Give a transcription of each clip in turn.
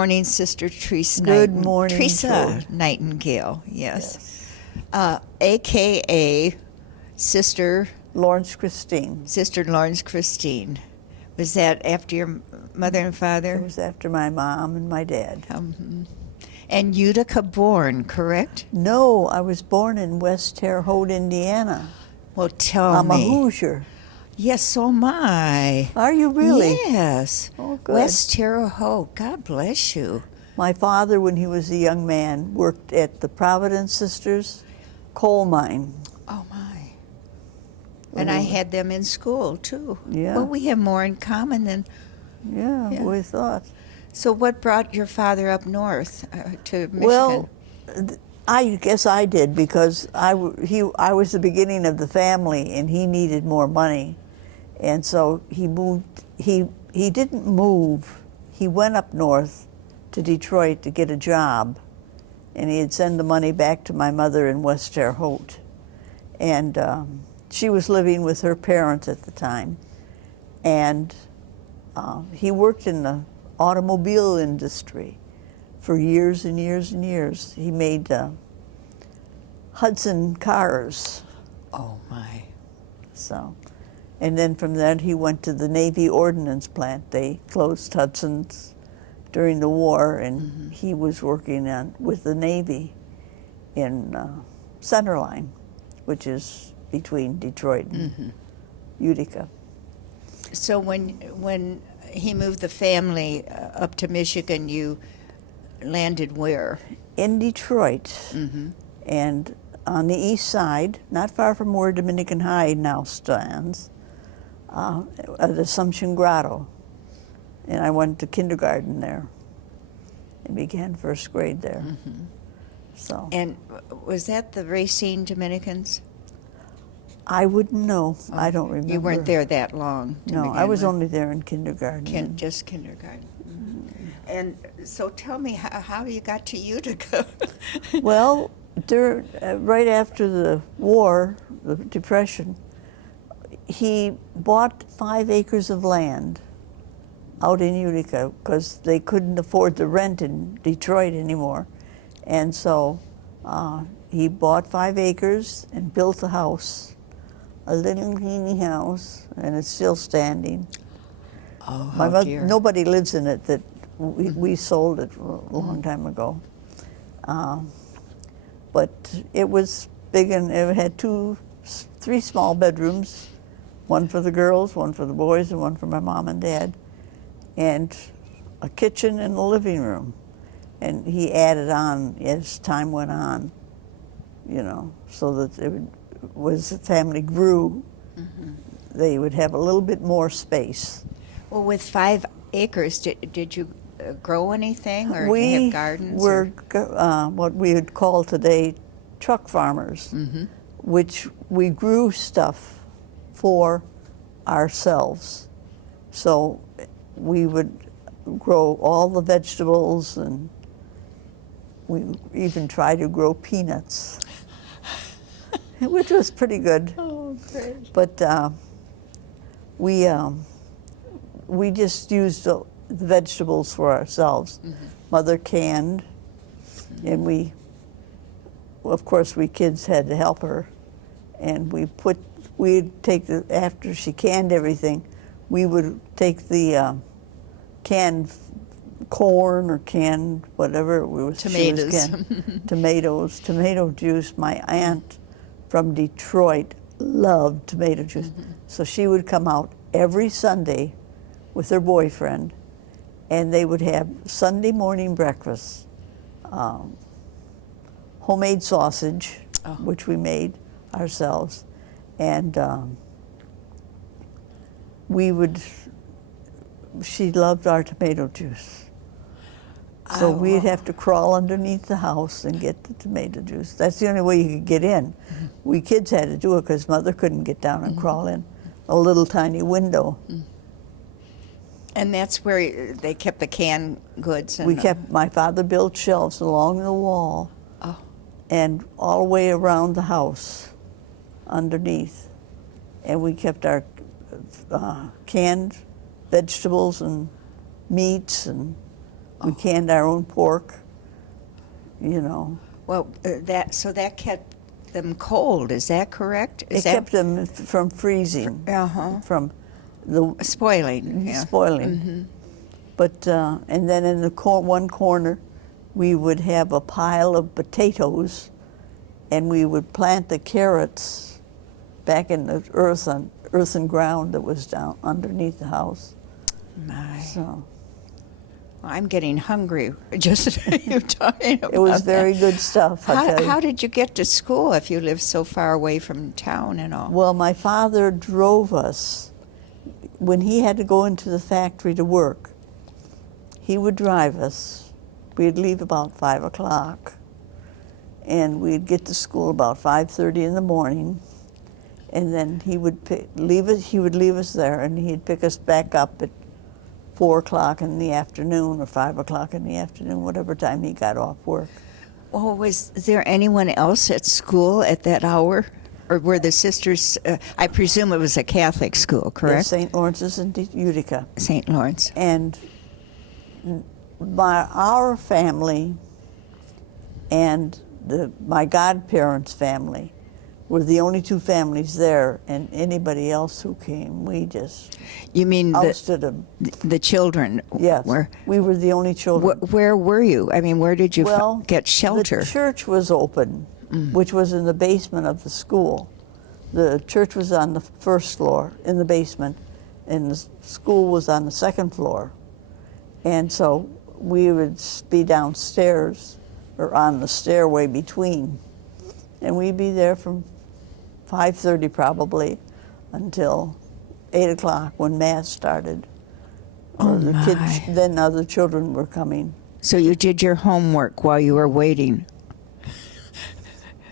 morning, Sister Theresa. Good morning, Theresa Joe. Nightingale, yes. AKA Sister Lawrence Christine. Lawrence Christine. Was that after your mother and It father? was after my mom and my dad. And Utica born, correct? No, I was born in West Terre Haute, Indiana. Well, tell I'm me. a Hoosier. Yes, so am I. Are you really? Yes. Oh, good. West Terre Haute. God bless you. My father, when he was a young man, worked at the Providence Sisters coal mine. Oh, my. And I had them in school, too. Yeah. Well, we have more in common than... Yeah, Yeah. we thought. So what brought your father up north to Michigan? Well, I guess I did because I was the beginning of the family and he needed more money. And so he moved, he didn't move, he went up north to Detroit to get a job, and he'd send the money back to my mother in West Terre Haute. And she was living with her parents at the time. And he worked in the automobile industry for years and years and years. He made Hudson cars. Oh, my. So. And then from that, he went to the Navy Ordnance Plant. They closed Hudson's during the war, and he was working with the Navy in Centerline, which is between Detroit and Utica. So when he moved the family up to Michigan, you landed where? In Detroit, and on the east side, not far from where Dominican High now stands, at Assumption Grotto. And I went to kindergarten there and began first grade there. So And was that the Racine Dominicans? I wouldn't know. I don't remember. You weren't there that long. to No, I begin was with. only there in kindergarten. Just kindergarten. And so tell me how you got to Utica. Well, right after the war, the Depression, he bought 5 acres of land out in Utica because they couldn't afford the rent in Detroit anymore. And so he bought 5 acres and built a house, a little teeny house, and it's still standing. Oh, My how mother, dear. nobody lives in it. That we sold it a long time ago. But it was big, and it had 3 small bedrooms, one for the girls, one for the boys, and one for my mom and dad, and a kitchen and a living room. And he added on as time went on, you know, so that as the family grew, they would have a little bit more space. Well, with 5 acres, did you grow anything or We have gardens? were what we would call today truck farmers, which we grew stuff for ourselves. So we would grow all the vegetables, and we even tried to grow peanuts, which was pretty good. Oh, great. But we just used the vegetables for ourselves. Mother canned, and of course, we kids had to help her, and we'd take after she canned everything, we would take the canned corn or canned whatever Tomatoes. tomatoes, tomato juice. My aunt from Detroit loved tomato juice, so she would come out every Sunday with her boyfriend, and they would have Sunday morning breakfast, homemade sausage, which we made ourselves, and she loved our tomato juice. So we'd have to crawl underneath the house and get the tomato juice. That's the only way you could get in. We kids had to do it because Mother couldn't get down and crawl in a little tiny window. And that's where they kept the canned goods. My father built shelves along the wall and all the way around the house underneath. And we kept our canned vegetables and meats and We canned our own pork, you know. Well, that kept them cold. Is that correct? It kept them from freezing, from the spoiling. Yeah. spoiling. But and then in the one corner, we would have a pile of potatoes, and we would plant the carrots back in the earthen ground that was down underneath the house. My. So I'm getting hungry just you talking about it was very that. good stuff. I tell you. How did you get to school if you lived so far away from town and all? Well, my father drove us when he had to go into the factory to work. He would drive us. We'd leave about 5 o'clock, and we'd get to school about 5:30 in the morning. And then he would leave us. He would leave us there, and he'd pick us back up at 4 o'clock in the afternoon or 5 o'clock in the afternoon, whatever time he got off work. Well, was there anyone else at school at that hour? Or were the sisters, I presume it was a Catholic school, correct? St. Lawrence's in Utica. St. Lawrence. And our family and my godparents' family were the only two families there, and anybody else who came, we just You mean ousted them. the children? Yes, we were the only children. Where were you? I mean, where did you Well, get shelter? The church was open, which was in the basement of the school. The church was on the first floor in the basement, and the school was on the second floor. And so we would be downstairs or on the stairway between, and we'd be there from 5:30 probably until 8 o'clock when Mass started. The kids, then other children were coming. So you did your homework while you were waiting.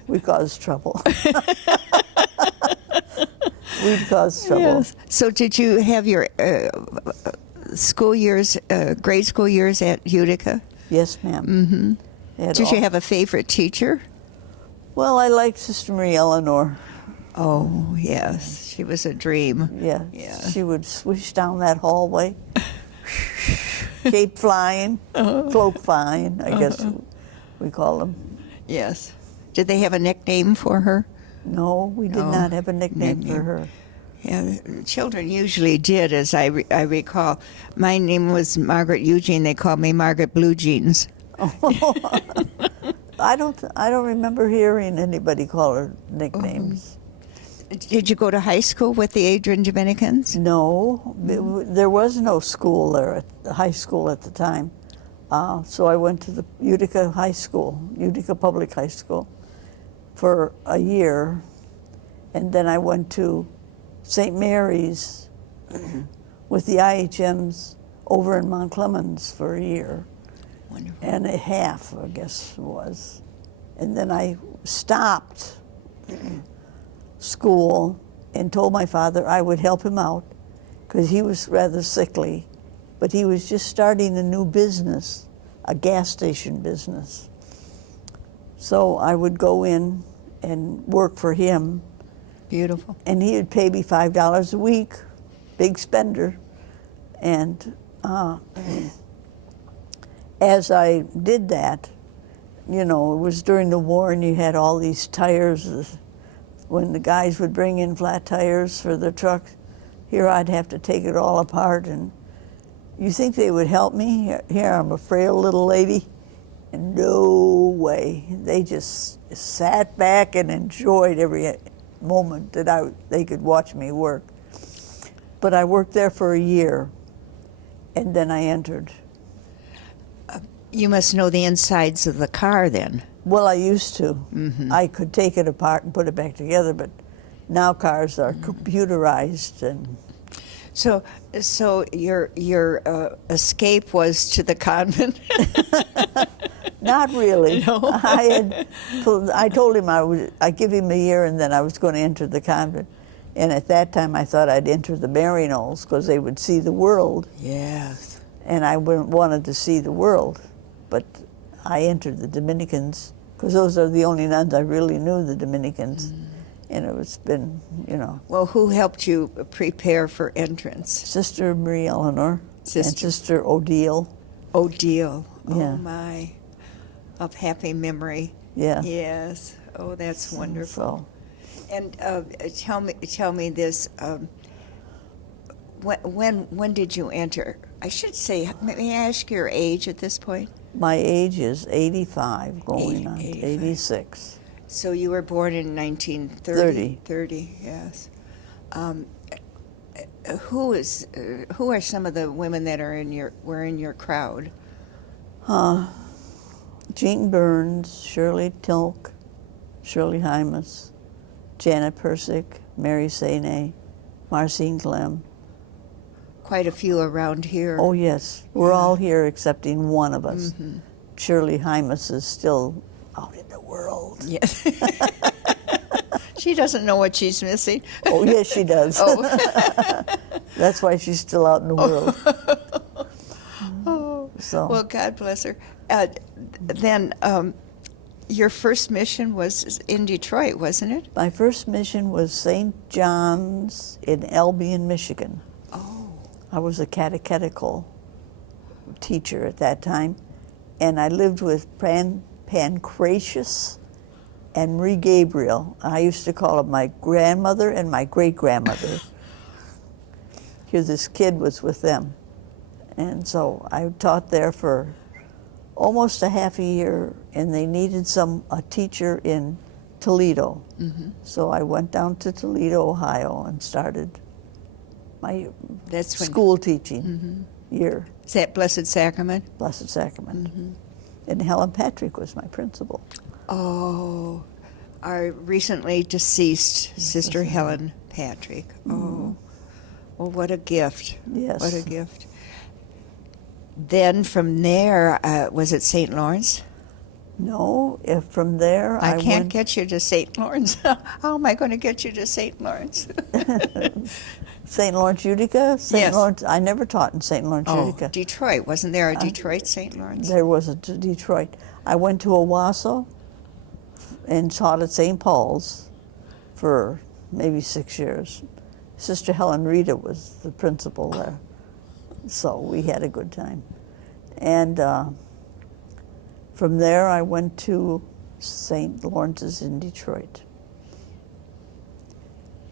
We caused trouble. We'd cause trouble. Yes. So did you have your school years, grade school years at Utica? Yes, ma'am. Mm-hmm. Did you have a favorite teacher? Well, I liked Sister Marie Eleanor. Oh, yes. She was a dream. Yeah. Yeah. She would swish down that hallway, cape flying, cloak flying, I guess we call them. Yes. Did they have a nickname for her? No, we did not have a nickname for her. Yeah, children usually did, as I recall. My name was Margaret Eugene. They called me Margaret Blue Jeans. I don't remember hearing anybody call her nicknames. Did you go to high school with the Adrian Dominicans? No, there was no school there at the high school at the time. So I went to the Utica High School, Utica Public High School, for a year, and then I went to St. Mary's with the IHMs over in Mount Clemens for a year. Wonderful. And a half, I guess it was. And then I stopped school and told my father I would help him out because he was rather sickly, but he was just starting a new business, a gas station business. So I would go in and work for him. Beautiful. And he would pay me $5 a week, big spender. And as I did that, you know, it was during the war and you had all these tires. When the guys would bring in flat tires for their trucks, here I'd have to take it all apart. And you think they would help me? Here I'm a frail little lady. And no way. They just sat back and enjoyed every moment that they could watch me work. But I worked there for a year, and then I entered. You must know the insides of the car then. Well, I used to. Mm-hmm. I could take it apart and put it back together, but now cars are computerized. And So your escape was to the convent? not really. No. I told him I'd give him a year and then I was going to enter the convent. And at that time I thought I'd enter the Maryknolls because they would see the world. Yes. And I wanted to see the world. But I entered the Dominicans because those are the only nuns I really knew, the Dominicans. And it's been, you know. Well, who helped you prepare for entrance? Sister Marie Eleanor and Sister Odile. Oh, deal. Yeah. Oh, my. Of happy memory. Yeah. Yes. Oh, that's wonderful. So, And tell me this. When did you enter? I should say, may I ask your age at this point? my age is 85, going on 85. 86. So you were born in 1930. 30. 30, yes. Who are some of the women that were in your crowd? Jean Burns, Shirley Tilk, Shirley Hymas, Janet Persick, Mary Sene, Marcine Clem. Quite a few around here. Oh, yes. We're all here excepting one of us. Mm-hmm. Shirley Hymas is still out in the world. Yes. She doesn't know what she's missing. Oh, yes, she does. Oh. That's why she's still out in the world. Oh. So. Well, God bless her. Then your first mission was in Detroit, wasn't it? My first mission was St. John's in Albion, Michigan. Oh. I was a catechetical teacher at that time, and I lived with Pancratius and Marie Gabriel. I used to call them my grandmother and my great-grandmother. Here, this kid was with them. And so I taught there for almost a half a year, and they needed a teacher in Toledo. Mm-hmm. So I went down to Toledo, Ohio, and started my school teaching year. Is that Blessed Sacrament? Blessed Sacrament. Mm-hmm. And Helen Patrick was my principal. Oh, our recently deceased Sister Helen Patrick. Oh, well, what a gift. Yes. What a gift. Then from there, was it St. Lawrence? No, if from there I can't went, get you to St. Lawrence. How am I going to get you to St. Lawrence? St. Lawrence, Utica? St. Yes. Lawrence, I never taught in St. Lawrence, Oh, Utica. Detroit. Wasn't there a Detroit St. Lawrence? There was a Detroit. I went to Owasso and taught at St. Paul's for maybe 6 years. Sister Helen Rita was the principal there, so we had a good time. And from there, I went to St. Lawrence's in Detroit.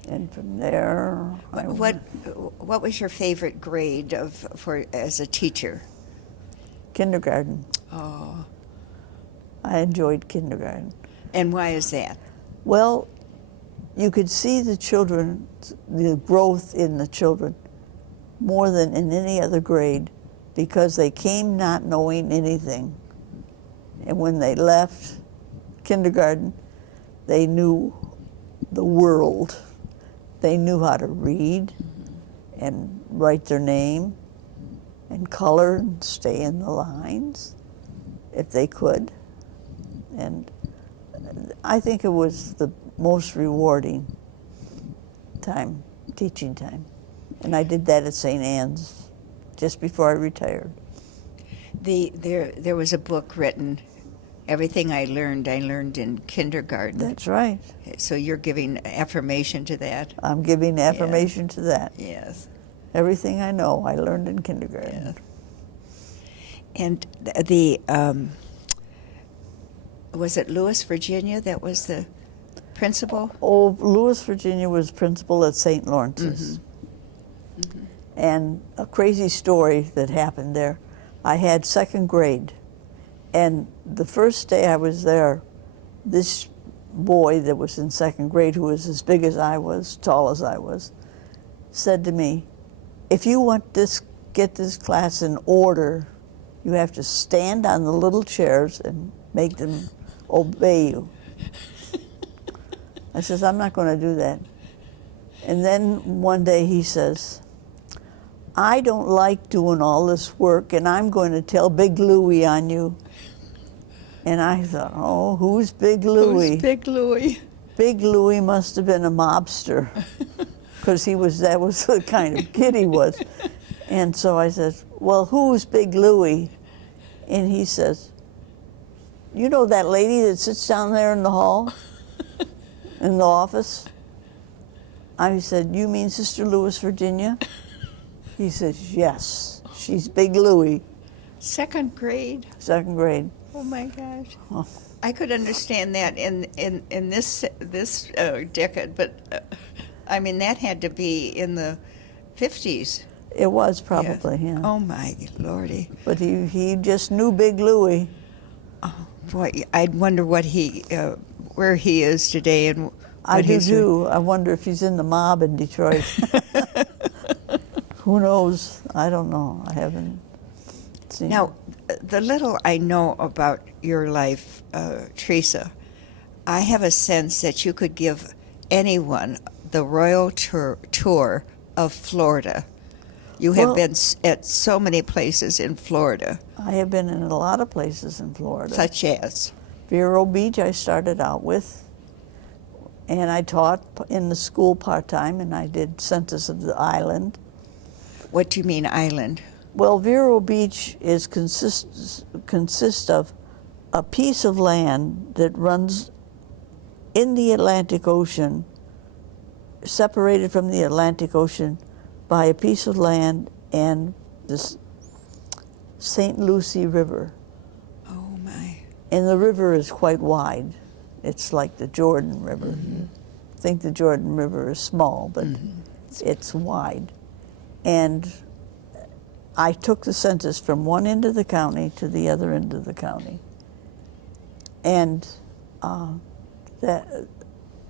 And from there, What was your favorite grade as a teacher? kindergarten. Oh, I enjoyed kindergarten. and why is that? Well, you could see the children, the growth in the children, more than in any other grade, because they came not knowing anything. And when they left kindergarten, they knew the world. They knew how to read and write their name and color and stay in the lines if they could. And I think it was the most rewarding time, teaching time. And I did that at St. Anne's just before I retired. There was a book written, Everything I Learned in Kindergarten. That's right. So you're giving affirmation to that? I'm giving affirmation to that. Yes. Everything I know, I learned in kindergarten. Yes. And the was it Lewis, Virginia, that was the principal? Oh, Lewis, Virginia was principal at St. Lawrence's. And a crazy story that happened there. I had second grade, and the first day I was there, this boy that was in second grade, who was as big as I was, tall as I was, said to me, if you want get this class in order, you have to stand on the little chairs and make them obey you. I says, I'm not going to do that. And then one day he says, I don't like doing all this work, and I'm going to tell Big Louie on you. And I thought, oh, who's Big Louie? Who's Big Louie? Big Louie must have been a mobster, because that was the kind of kid he was. And so I said, well, who's Big Louie? And he says, you know that lady that sits down there in the hall, in the office? I said, you mean Sister Lewis, Virginia? He says, yes, she's Big Louie. Second grade. Second grade. Oh my gosh. Oh. I could understand that in this decade, but I mean that had to be in the 50s. It was probably, yeah. Oh my lordy. But he just knew Big Louie. Oh boy, I'd wonder what where he is today and what I do he's doing. too. I wonder if he's in the mob in Detroit. Who knows? I don't know. I haven't seen. Now, the little I know about your life, Theresa, I have a sense that you could give anyone the royal tour of Florida. You have been at so many places in Florida. I have been in a lot of places in Florida. Such as? Vero Beach I started out with, and I taught in the school part-time, and I did census of the island. What do you mean island? Well, Vero Beach consists of a piece of land that runs in the Atlantic Ocean, separated from the Atlantic Ocean by a piece of land and the St. Lucie River. Oh my. And the river is quite wide. It's like the Jordan River. Mm-hmm. I think the Jordan River is small, but it's wide. And I took the census from one end of the county to the other end of the county. And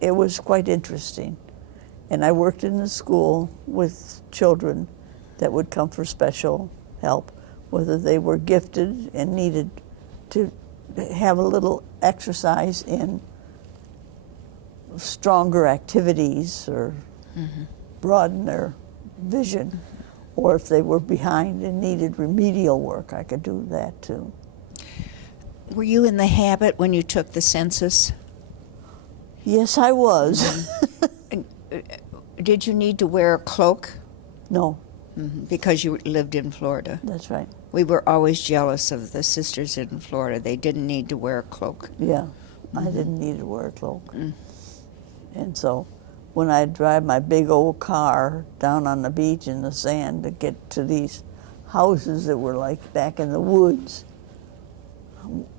it was quite interesting. And I worked in the school with children that would come for special help, whether they were gifted and needed to have a little exercise in stronger activities or broaden their vision, or if they were behind and needed remedial work, I could do that too. Were you in the habit when you took the census? Yes, I was. Did you need to wear a cloak? No, Because you lived in Florida. that's right. We were always jealous of the sisters in Florida. They didn't need to wear a cloak. Yeah, I didn't need to wear a cloak. And so when I'd drive my big old car down on the beach in the sand to get to these houses that were like back in the woods,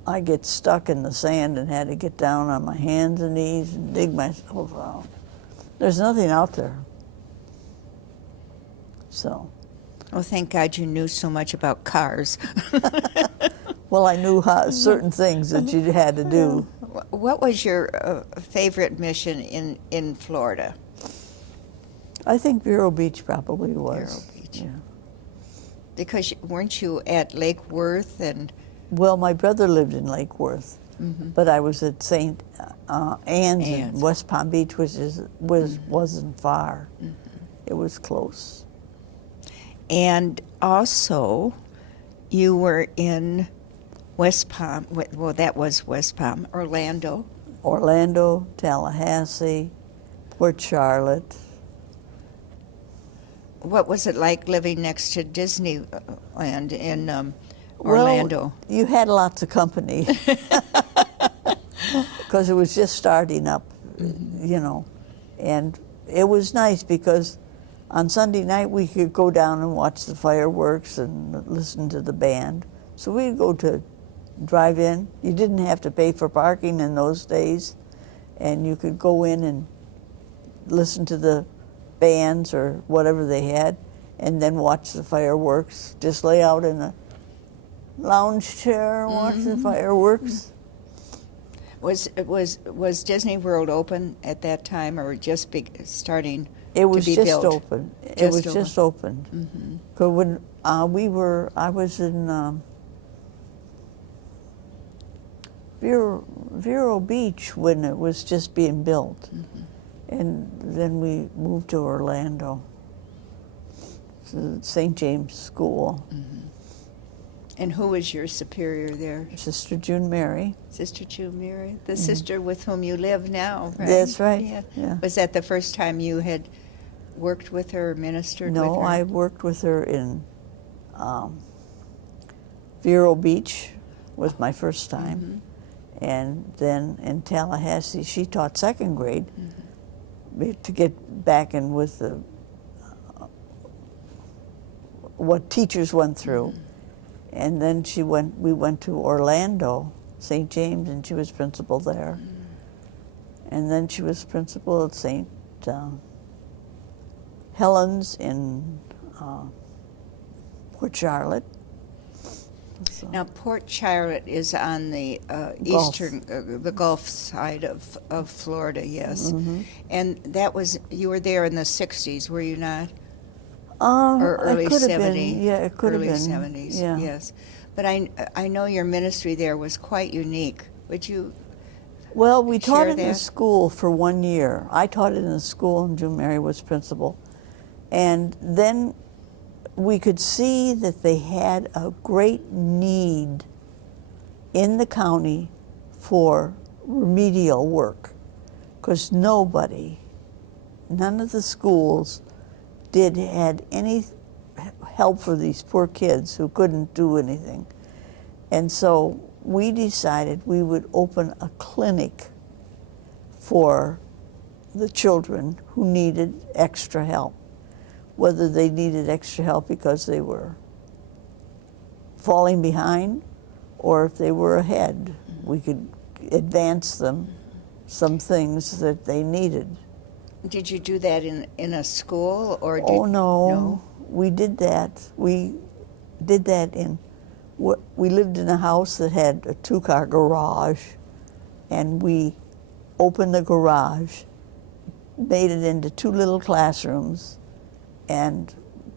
I get stuck in the sand and had to get down on my hands and knees and dig myself out. There's nothing out there. So, Oh, thank God you knew so much about cars. well, I knew how certain things that you had to do. What was your favorite mission in Florida? I think Vero Beach probably was. Vero Beach. Yeah. Because weren't you at Lake Worth and? Well, my brother lived in Lake Worth, but I was at St. Anne's in West Palm Beach, which wasn't far. It was close. And also, you were in West Palm. Well, that was West Palm. Orlando. Orlando, Tallahassee, Port Charlotte. What was it like living next to Disneyland in Orlando? Well, you had lots of company because it was just starting up, you know. And it was nice because on Sunday night we could go down and watch the fireworks and listen to the band. So we'd go to drive in. You didn't have to pay for parking in those days, and you could go in and listen to the bands or whatever they had, and then watch the fireworks. Just lay out in a lounge chair and watch the fireworks. Was Disney World open at that time, or just starting? It was to be just built? open. It was just opened. 'Cause when I was in Vero Beach when it was just being built, and then we moved to Orlando, to St. James School. And who was your superior there? Sister June Mary. Sister June Mary, the sister with whom you live now, right? That's right. Yeah. Was that the first time you had worked with her, or ministered with her? No, I worked with her in Vero Beach was my first time. And then in Tallahassee, she taught second grade to get back in with the what teachers went through. And then we went to Orlando, St. James, and she was principal there. And then she was principal at St. Helens in Port Charlotte. So, Now, Port Charlotte is on the Gulf. eastern, the Gulf side of Florida, yes. Mm-hmm. And that was, you were there in the 60s, were you not? Or early it could 70s? have been. Yeah, it could early have been. 70s, Yeah. yes. But I know your ministry there was quite unique. Would you Well, we taught share it in a that? school for 1 year. I taught it in a school, and June Mary was principal. And then we could see that they had a great need in the county for remedial work, because none of the schools had any help for these poor kids who couldn't do anything. And so we decided we would open a clinic for the children who needed extra help, whether they needed extra help because they were falling behind or if they were ahead. We could advance them some things that they needed. Did you do that in a school or did Oh, no. no? We did that. We did that we lived in a house that had a 2-car garage, and we opened the garage, made it into 2 little classrooms, and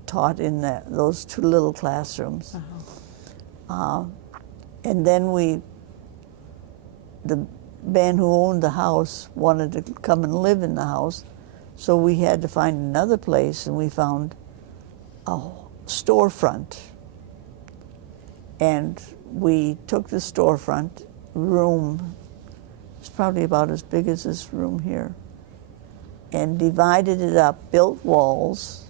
taught in those 2 little classrooms. And then the man who owned the house wanted to come and live in the house, so we had to find another place, and we found a storefront. And we took the storefront room, it's probably about as big as this room here, and divided it up, built walls,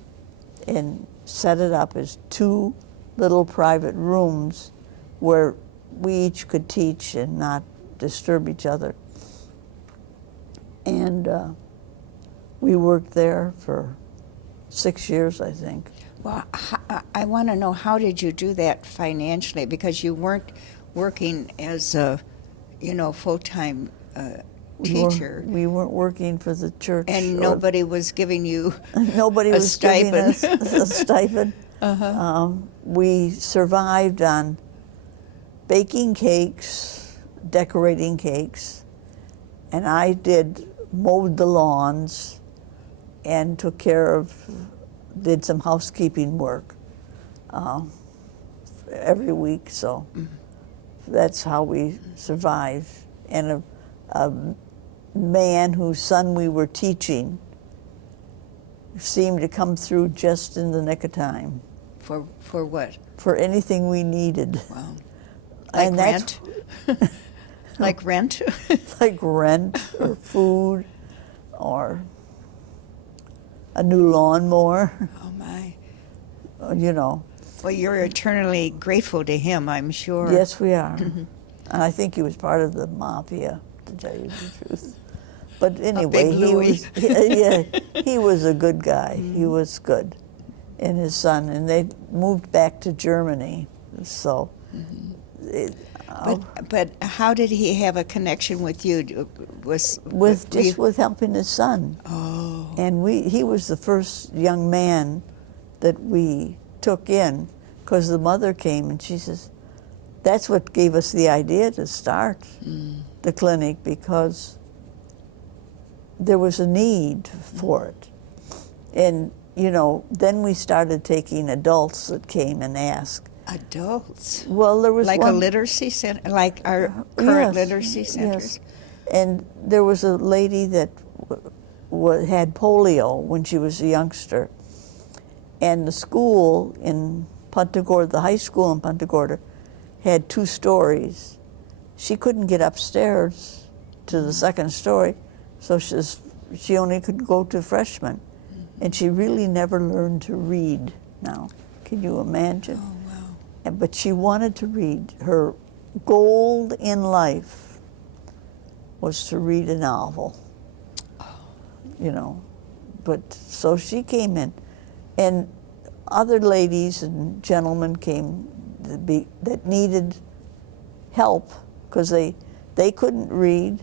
and set it up as 2 little private rooms where we each could teach and not disturb each other. And we worked there for 6 years, I think. Well, I want to know, how did you do that financially? Because you weren't working as a, full-time teacher. We weren't working for the church. And or- nobody was giving you Nobody a was giving stipend. us a stipend. We survived on baking cakes, decorating cakes, and I mowed the lawns and did some housekeeping work every week. So that's how we survived. And a man whose son we were teaching seemed to come through just in the nick of time For what? for anything we needed. Wow. Like And that's- rent? Like rent? Like rent or food or a new lawnmower, Oh, my. Well, you're eternally grateful to him, I'm sure. Yes, we are. And I think he was part of the mafia, to tell you the truth. But anyway, Big Louie. he was a good guy. He was good. And his son, and they moved back to Germany. So, But how did he have a connection with you? with helping his son. Oh. And he was the first young man that we took in, because the mother came and she says, that's what gave us the idea to start the clinic, because there was a need for it. And, then we started taking adults that came and asked. Adults? Well, there was Like one, a literacy center, like our current Yes, literacy centers? yes. And there was a lady that had polio when she was a youngster. And the school in Punta Gorda, the high school in Punta Gorda, had 2 stories. She couldn't get upstairs to the second story, so she only could go to freshman. And she really never learned to read now. Can you imagine? Oh, wow. But she wanted to read. Her goal in life was to read a novel. But so she came in, and other ladies and gentlemen came. that needed help because they couldn't read.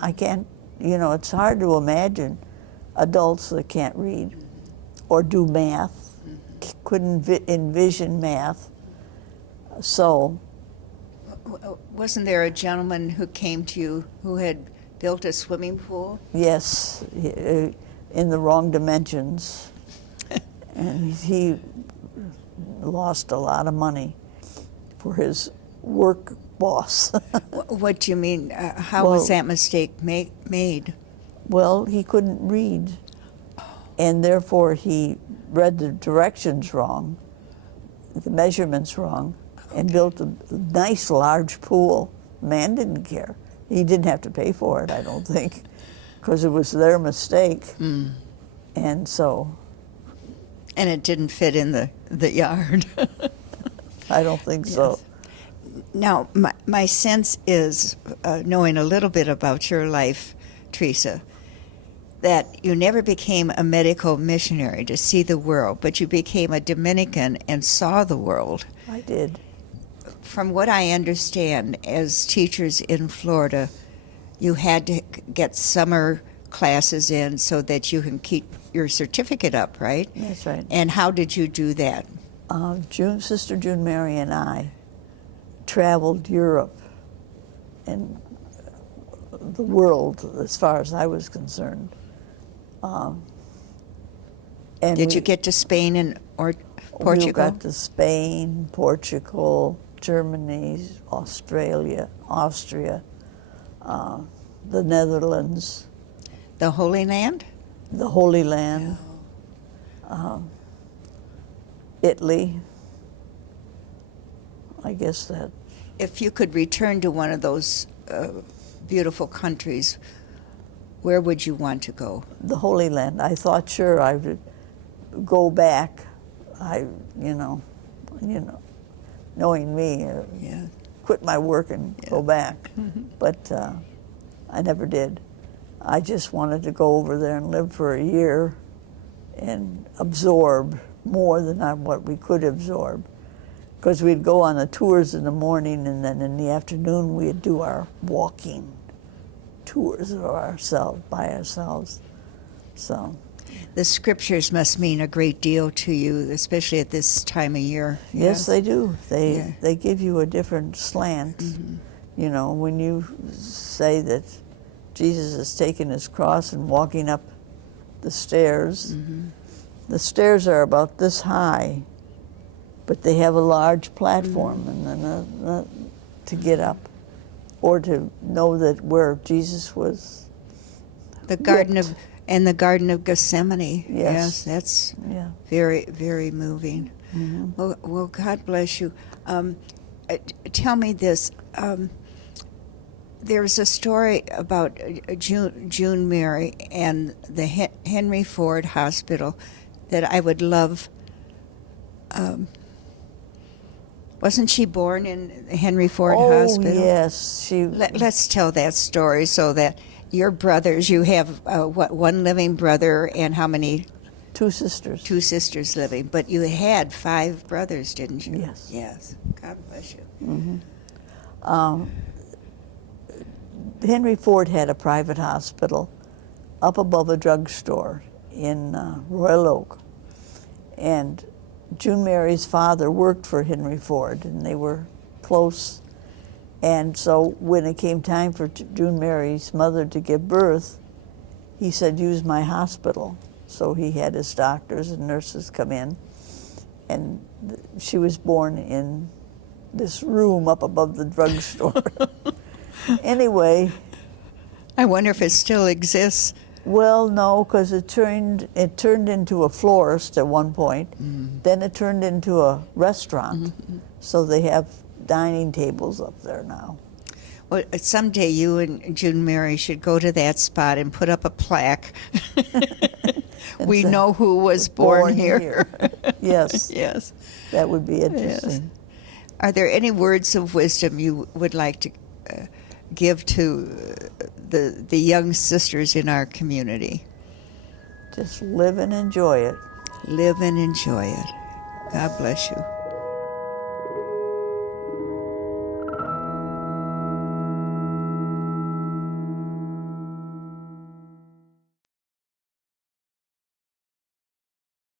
I can't, it's hard to imagine adults that can't read or do math, couldn't envision math. So, wasn't there a gentleman who came to you who had built a swimming pool? yes, in the wrong dimensions. And he lost a lot of money for his work boss. What do you mean? How was that mistake made? Well, he couldn't read, and therefore he read the directions wrong, the measurements wrong, and built a nice large pool. Man didn't care. He didn't have to pay for it, I don't think, because it was their mistake. And so... And it didn't fit in the yard. I don't think so. Now, my sense is, knowing a little bit about your life, Theresa, that you never became a medical missionary to see the world, but you became a Dominican and saw the world. I did. From what I understand, as teachers in Florida, you had to get summer classes in so that you can keep your certificate up, right? That's right. And how did you do that? Sister June Mary and I traveled Europe and the world as far as I was concerned. And Did you get to Spain and or Portugal? We got to Spain, Portugal, Germany, Australia, Austria, the Netherlands. The Holy Land? The Holy Land, Italy. I guess that. If you could return to one of those beautiful countries, where would you want to go? The Holy Land. I thought sure I would go back. Knowing me, quit my work and go back. But I never did. I just wanted to go over there and live for a year and absorb more than what we could absorb. Because we'd go on the tours in the morning, and then in the afternoon we'd do our walking tours of ourselves, by ourselves. So, the scriptures must mean a great deal to you, especially at this time of year. Yes, they do. They give you a different slant. When you say that Jesus has taken his cross and walking up the stairs. The stairs are about this high, but they have a large platform and then to get up, or to know that where Jesus was. The Garden of Gethsemane. Yes, that's very, very moving. Well, God bless you. Tell me this. There's a story about June Mary and the Henry Ford Hospital that I would love. Wasn't she born in the Henry Ford Hospital? Oh, yes. Let's tell that story so that your brothers, you have one living brother and how many? 2 sisters. 2 sisters living, but you had 5 brothers, didn't you? Yes. Yes. God bless you. Henry Ford had a private hospital up above a drugstore in Royal Oak. And June Mary's father worked for Henry Ford, and they were close. And so when it came time for June Mary's mother to give birth, he said, use my hospital. So he had his doctors and nurses come in, and she was born in this room up above the drugstore. Anyway. I wonder if it still exists. Well, no, because it turned into a florist at one point. Then it turned into a restaurant. So they have dining tables up there now. Well, someday you and June Mary should go to that spot and put up a plaque. We know who was born here. Yes. Yes. That would be interesting. Yes. Are there any words of wisdom you would like to give to the young sisters in our community? Just live and enjoy it. Live and enjoy it. God bless you.